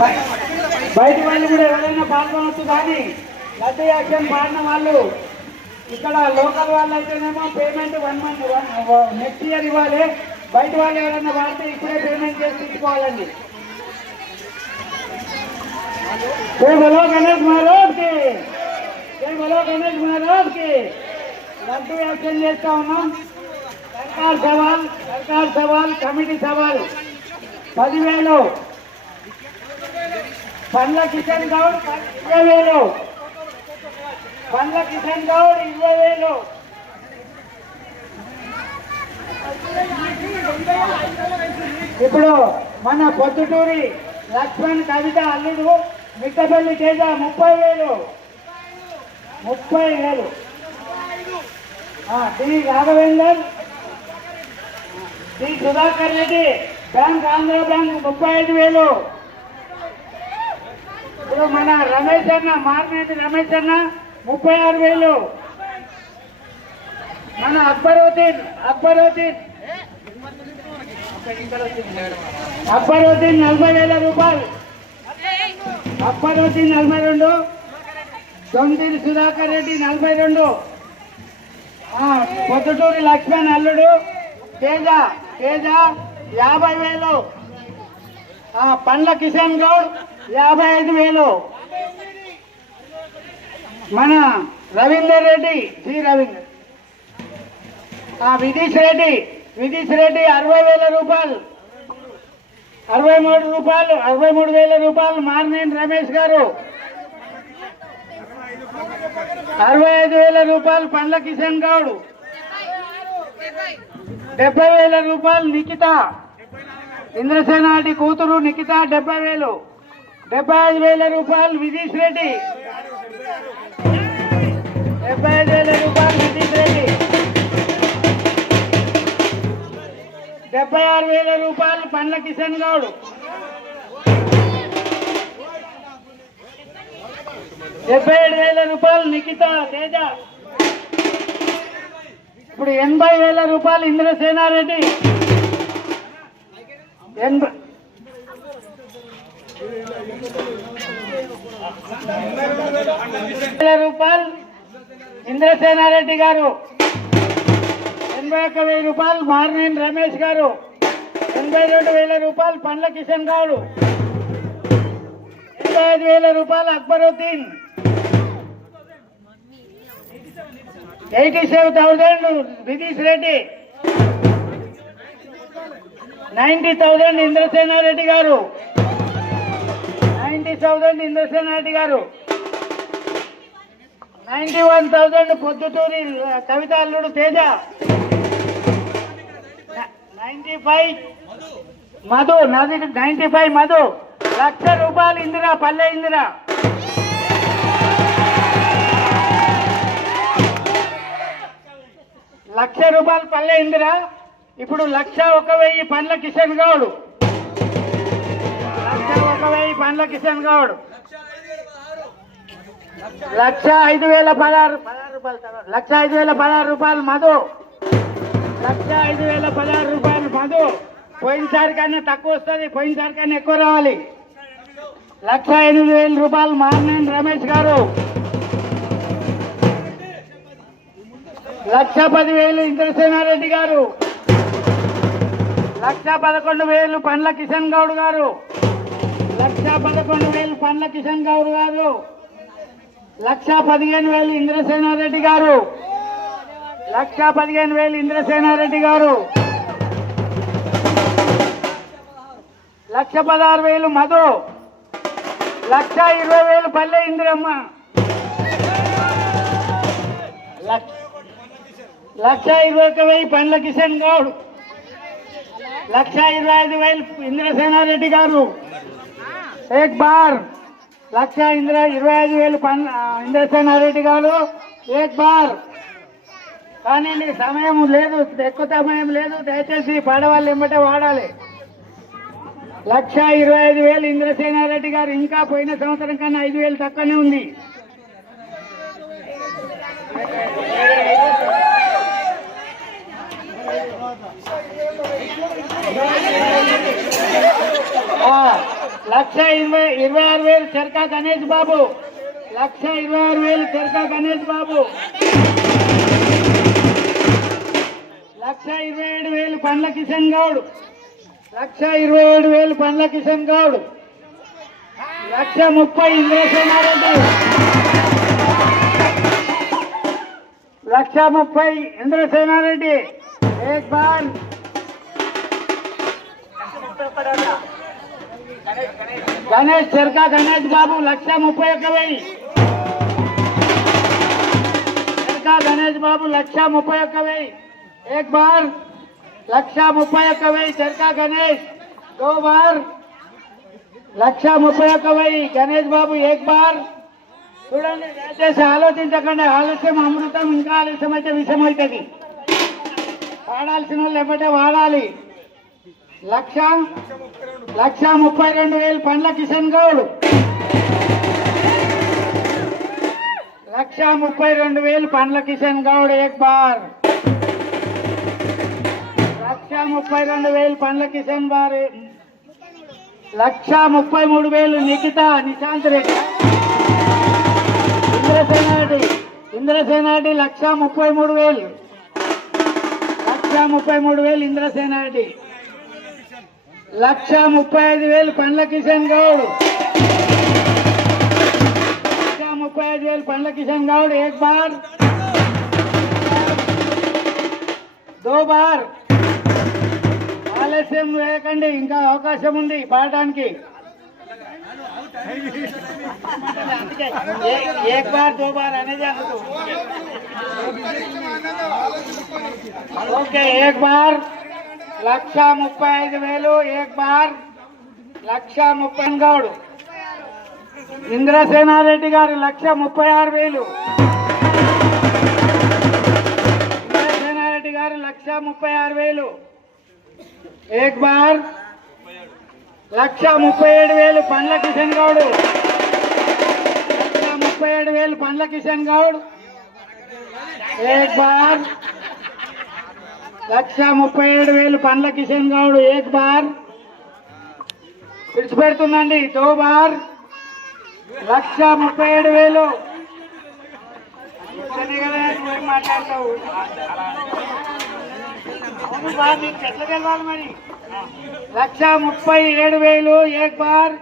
బయట వాళ్ళు కూడా ఎవరైనా పాల్గొనవచ్చు కానీ లడ్డు యాక్షన్ పాడిన వాళ్ళు ఇక్కడ లోకల్ వాళ్ళు అయితేనేమో payment one month next year ఇవ్వాలి. బయట వాళ్ళు ఎవరైనా వాడితే ఇప్పుడే పేమెంట్ చేసి తీసుకోవాలండి జై బలో గణేష్ మహారాజ్కి జై బలో గణేష్ మహారాజ్కి లడ్డు యాక్షన్ చేస్తా ఉన్నాం. సర్కార్ సవాల్ సర్కార్ సవాల్ కమిటీ సవాల్. పదివేలు పండ్ల కిషన్ గౌడ్ ఇరవై వేలు పండ్ల కిషన్ గౌడ్ ఇరవై వేలు ఇప్పుడు మన పొద్దుటూరి లక్ష్మణ్ కవిత అల్లుడు మిట్టపల్లి తేజ ముప్పై వేలు ముప్పై వేలు D Raghavender. D Sudhakar Reddy bank Andhra bank ముప్పై ఐదు వేలు. ఇప్పుడు మన రమేష్ అన్న మారినేని రమేష్ అన్న ముప్పై ఆరు వేలు. మన అక్బరుద్దీన్ అక్బరుద్దీన్. అక్బరుద్దీన్ నలభై వేల రూపాయలు. అక్బరుద్దీన్ నలభై రెండు. దొంతిరి సుధాకర్ రెడ్డి నలభై రెండు. పొద్దుటూరి లక్ష్మణ్ అల్లుడు. తేజ తేజ యాభై వేలు. పండ్ల కిషన్ గౌడ్. యాభై ఐదు వేలు. మన రవీందర్ రెడ్డి శ్రీ రవీందర్. ఆ, విదీష్ రెడ్డి విదీష్ రెడ్డి అరవై వేల రూపాయలు. అరవై మూడు రూపాయలు అరవై మూడు వేల రూపాయలు మార్నేని రమేష్ గారు. అరవై ఐదు వేల రూపాయలు పండ్ల కిషన్ గౌడ్. డెబ్బై వేల రూపాయలు నిఖిత. ఇంద్రసేనాటి కూతురు నిఖిత డెబ్బై వేలు. డెబ్బై ఐదు వేల రూపాయలు విదీష్ రెడ్డి. డెబ్బై ఐదు వేల రూపాయలు విదీష్ రెడ్డి. డెబ్బై ఆరు వేల రూపాయలు పండ్ల కిషన్ గౌడ్. డెబ్బై ఏడు వేల రూపాయలు నిఖిత తేజ. ఇప్పుడు ఎనభై వేల రూపాయలు ఇంద్రసేనారెడ్డి. ఎనభై రూపాయలు ఇంద్రసేనారెడ్డి గారు. ఎనభై ఒక్క వెయ్యి రూపాయలు మార్నేని రమేష్ గారు. ఎనభై రెండు వేల రూపాయలు పండ్ల కిషన్ గౌడ్ ఎనభై ఐదు వేల రూపాయలు Akbaruddin. Eighty seven thousand Ritesh Reddy. Ninety thousand Indrasena Reddy గారు. థౌజండ్ థౌసండ్ ఇంద్రసేనారెడ్డి గారు. Ninety one thousand Podduturi Kavitha అల్లుడు తేజ. నైంటీ ఫైవ్ మధు నది నైంటీ ఫైవ్ మధు. లక్ష రూపాయలు ఇందిరా పల్లె ఇందిరా. లక్ష రూపాయలు పల్లె ఇందిరా. ఇప్పుడు లక్ష ఒక వెయ్యి పండ్ల కిషన్ గౌడ్. ఒక కిషన్ గౌడ్. లక్ష ఐదు వేల పదహారు పదహారు రూపాయలు లక్ష ఐదు వేల పదహారు రూపాయలు మధు. లక్ష ఐదు వేల పదహారు రూపాయలు మధు. పోయినసారి కన్నా తక్కువ వస్తుంది పోయినసారి కన్నా ఎక్కువ రావాలి. లక్ష ఎనిమిది వేల రూపాయలు మార్నేని రమేష్ గారు. లక్ష పదివేలు ఇంద్రసేనారెడ్డి గారు. లక్ష పదకొండు వేలు పండ్ల కిషన్ గౌడ్ గారు. లక్ష పదకొండు వేలు పండ్ల కిషన్ గౌడ్ గారు. లక్ష పదిహేను వేలు ఇంద్రసేనారెడ్డి గారు. లక్ష పదిహేను వేలు ఇంద్రసేనారెడ్డి గారు. లక్ష పదహారు వేలు మధు. లక్ష ఇరవై వేలు పల్లె ఇందిరమ్మ. లక్ష లక్ష ఇరవై ఒక వెయ్యి పండ్ల కిషన్ గౌడ్. లక్ష ఇరవై ఐదు వేలు ఇంద్రసేనారెడ్డి గారు. ఏక్ బార్ లక్ష ఇంద్ర ఇరవై ఐదు వేలు పన్ ఇంద్రసేనారెడ్డి గారు. ఏక్ బార్. కానీ సమయం లేదు ఎక్కువ సమయం లేదు దయచేసి పాడవాళ్ళు ఎంబటే వాడాలి. లక్ష ఇరవై ఐదు వేలు ఇంద్రసేనారెడ్డి గారు ఇంకా పోయిన సంవత్సరం కన్నా ఐదు వేలు తక్కువనే ఉంది. లక్ష ఇరవై ఇరవై ఆరు వేలు చెరకా గణేష్ బాబు. లక్ష ఇరవై ఆరు వేలు చెరకా గణేష్ బాబు. లక్ష ఇరవై ఏడు వేలు పండ్ల కిషన్ గౌడ్. లక్ష ఇరవై ఏడు వేలు పండ్ల కిషన్ గౌడ్. లక్ష ముప్పై ఇంద్రసేనారెడ్డి లక్ష ముప్పై ఇంద్రసేనారెడ్డి ఏక్ బార్ గణేష్ చెర్కా గణేష్ బాబు లక్ష ముప్పై ఒక్క వెయ్యి. చెర్కా గణేష్ బాబు లక్ష ముప్పై ఒక్క వెయ్యి. ఏక్ బార్ లక్ష ముప్పై ఒక్క వెయ్యి. చెరకా గణేష్ దో బార్ లక్ష ముప్పై ఒక్క వెయ్యి. గణేష్ బాబు ఏక్ బార్. చూడండి దయచేసి ఆలోచించకండి. ఆలస్యం అమృతం ఇంకా ఆలస్యం అయితే విషయం అవుతుంది వాడాల్సిన వాళ్ళు ఎప్పటే వాడాలి. లక్ష లక్ష ముప్పై రెండు వేలు పండ్ల కిషన్ గౌడ్. లక్ష ముప్పై రెండు వేలు పండ్ల కిషన్ గౌడ్ ఏక్ బార్ లక్ష ముప్పై రెండు వేలు పండ్ల కిషన్ బార్ లక్ష ముప్పై మూడు వేలు నిఖిత నిశాంత్ రెడ్డి. ఇంద్రసేనాటి ఇంద్రసేనాటి లక్ష ముప్పై మూడు వేలు. లక్ష ముప్పై మూడు వేలు ఇంద్రసేనాటి లక్ష ముప్పై ఐదు వేలు పండ్ల కిషన్ గౌడ్. లక్ష ముప్పై ఐదు వేలు పండ్ల కిషన్ గౌడ్ ఏక్ బార్. దో బార్. ఆలస్యం వేయకండి ఇంకా అవకాశం ఉంది పాడటానికి ఏక్ బార్ దో బార్ అనేది అందుకు. ఓకే ఏక్ బార్. లక్ష ముప్పై ఐదు వేలు ఏక్ బార్. లక్ష ముప్పై గౌడు. ఇంద్రసేనారెడ్డి గారు లక్ష ముప్పై ఆరు వేలు. ఇంద్రసేనారెడ్డి గారు లక్ష ముప్పై ఆరు వేలు. ఏక్ బార్. లక్ష ముప్పై ఏడు వేలు పండ్ల కిషన్ గౌడ్. లక్ష ముప్పై ఏడు వేలు పండ్ల కిషన్ గౌడ్. ఏక్ బార్. లక్ష ముప్పై ఏడు వేలు పండ్ల కిషన్ గౌడ్ ఏక్ బార్. విడిచిపెడుతుందండి దో బార్. లక్ష ముప్పై ఏడు వేలు. మాట్లాడతావు? ఎట్లా తెలవాలి మరి. లక్ష ముప్పై ఏడు వేలు ఏక్ బార్.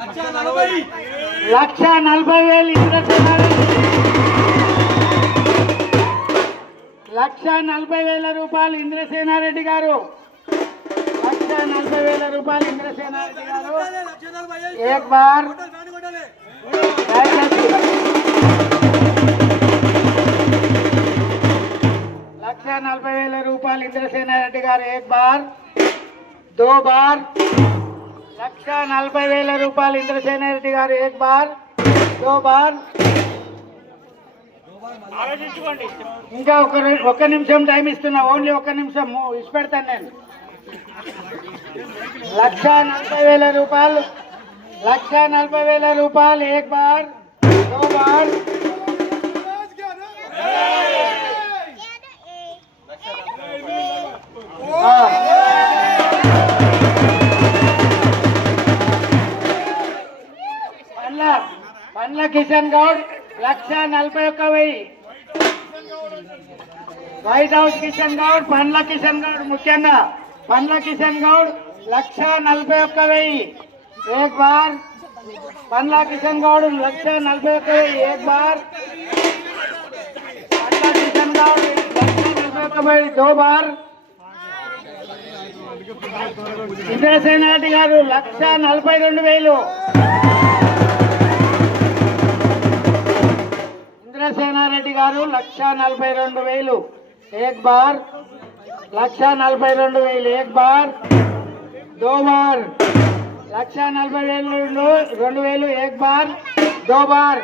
లక్ష నలభై. వేలు ఇంద్రసేనారెడ్డి లక్ష నలభై వేల రూపాయలు ఇంద్రసేనారెడ్డి గారు. లక్ష నలభై వేల రూపాయలు ఇంద్రసేనారెడ్డి గారు. ఏక్ బార్. దయచేసి. లక్ష నలభై వేల రూపాయలు ఇంద్రసేనారెడ్డి గారు ఏక్ బార్. దో బార్. లక్ష నలభై వేల రూపాయలు ఇంద్రసేనారెడ్డి గారు ఏక్ బార్. దో బార్. ఇంకా ఒక ఒక్క నిమిషం టైం ఇస్తున్నా ఓన్లీ ఒక్క నిమిషం ఇచ్చి పెడతాను నేను. లక్ష నలభై వేల రూపాయలు లక్ష నలభై వేల రూపాయలు ఏక్ బార్ దో బార్. పండ్ల పండ్ల కిషన్ గౌడ్. లక్ష నలభై ఒక్క వెయ్యి. వైట్ హౌస్ కిషన్ గౌడ్ పండ్ల కిషన్ గౌడ్ ముఖ్యంగా. పండ్ల కిషన్ గౌడ్ లక్ష నలభై ఒక్క వెయ్యి. ఏక్ బార్. పండ్ల కిషన్ గౌడ్ లక్ష నలభై ఒక్క వెయ్యి. ఏక్ బార్. పండ్ల కిషన్ గౌడ్ లక్ష నలభై ఒక్క వెయ్యి. దో బార్. ఇంద్రసేనారెడ్డి గారు లక్ష నలభై రెండు వేలు. ఇంద్రసేనారెడ్డి గారు లక్ష నలభై రెండు వేలు. ఏక్ బార్. లక్ష నలభై రెండు వేలు. ఏక్ బార్. దో బార్. లక్ష నలభై వేలు రెండు- రెండు వేలు. ఏక్ బార్. దో బార్.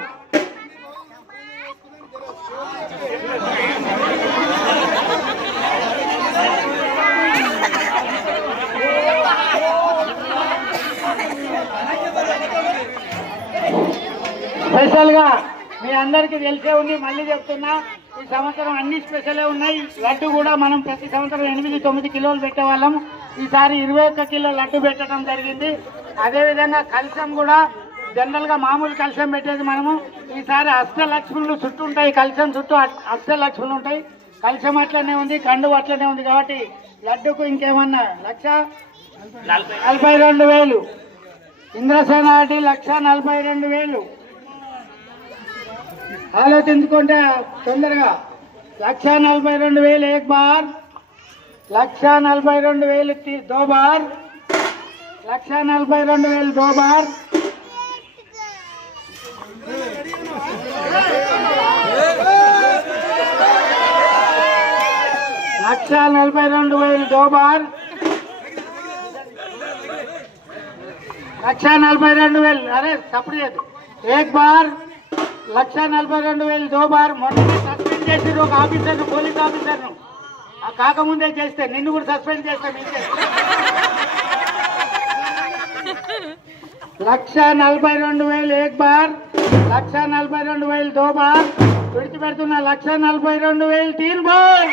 స్పెషల్గా మీ అందరికి తెలిసే ఉంది మళ్ళీ చెప్తున్నా ఈ సంవత్సరం అన్ని స్పెషలే ఉన్నాయి. లడ్డు కూడా మనం ప్రతి సంవత్సరం ఎనిమిది తొమ్మిది కిలోలు పెట్టేవాళ్ళం. ఈసారి ఇరవై ఒక్క కిలో లడ్డు పెట్టడం జరిగింది. అదేవిధంగా కలశం కూడా జనరల్గా మామూలు కలశం పెట్టేది మనము. ఈసారి అష్టలక్ష్ములు చుట్టూ ఉంటాయి కలశం చుట్టూ అష్టలక్ష్ములు ఉంటాయి. కలశం అట్లనే ఉంది కండు అట్లనే ఉంది కాబట్టి లడ్డుకు ఇంకేమన్నా లక్ష? నలభై రెండు వేలు. ఇంద్రసేనాటి లక్ష నలభై రెండు వేలు. ఆలోచించుకుంటే తొందరగా. లక్ష నలభై రెండు వేలు ఏక్ బార్. లక్ష నలభై రెండు వేలు దోబార్ దో బార్. లక్ష నలభై రెండు వేలు దో బార్. లక్ష నలభై రెండు వేలు దో బార్. లక్ష నలభై రెండు వేలు అరే తప్పుడు ఏక్ బార్. లక్ష నలభై రెండు వేలు దోబార్ మొన్న సస్పెండ్ చేసి ఒక ఆఫీసర్ను పోలీస్ ఆఫీసర్ను. కాకముందే చేస్తే నిన్ను కూడా సస్పెండ్ చేస్తాం ఇంకే లక్ష నలభై రెండు వేలు ఏక్ బార్ లక్ష నలభై రెండు వేలు దో బార్ విడిచిపెడుతున్న లక్ష నలభై రెండు వేలు తీన్ బార్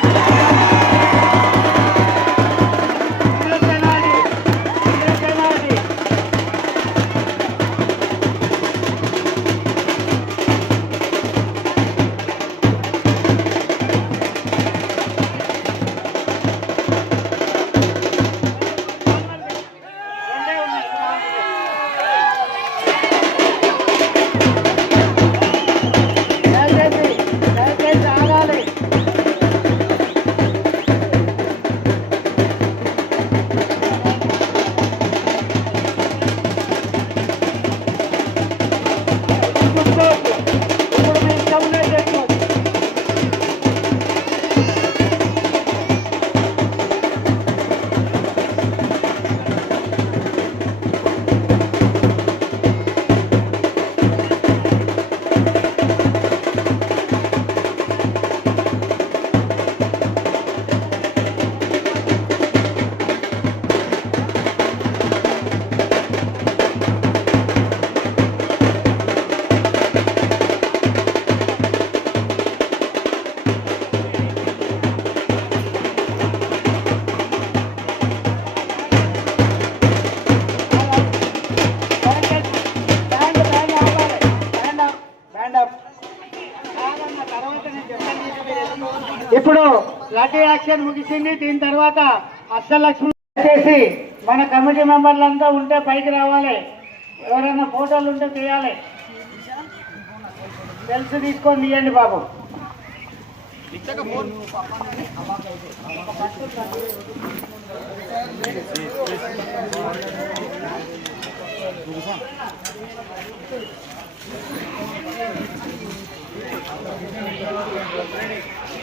లడ్డీ యాక్షన్ ముగిసింది. దీని తర్వాత అష్టలక్ష్మి చేసి మన కమిటీ మెంబర్లంతా ఉంటే పైకి రావాలి. ఎవరైనా ఫోటోలు ఉంటే తీయాలి. తెలుసు తీసుకొని తీయండి బాబు.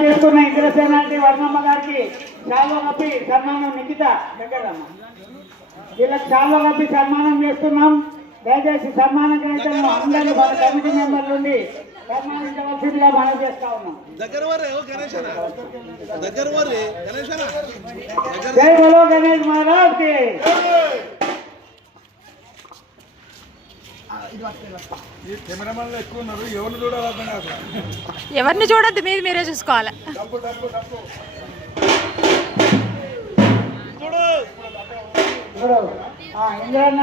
చేస్తున్న ఇంద్రసేనాటి వర్ణమ్మ గారికి చాలా కప్పి సన్మానం నిఖిత దగ్గరమ్మ వీళ్ళకి చాలా కప్పి సన్మానం చేస్తున్నాం. దయచేసి సన్మానం గ్రహీతలను అందరూ మన కమిటీ మెంబర్ల నుండి సన్మానించవలసిందిగా మనం చేస్తా ఉన్నాం. దగ్గర జై బలో గణేష్ మహారాజ్కి ఈ కెమెరామెన్లు ఎక్కువ ఉన్నారు ఎవరిని చూడొద్దు మీది మీరే చూసుకోవాలి ఇంద్రన్న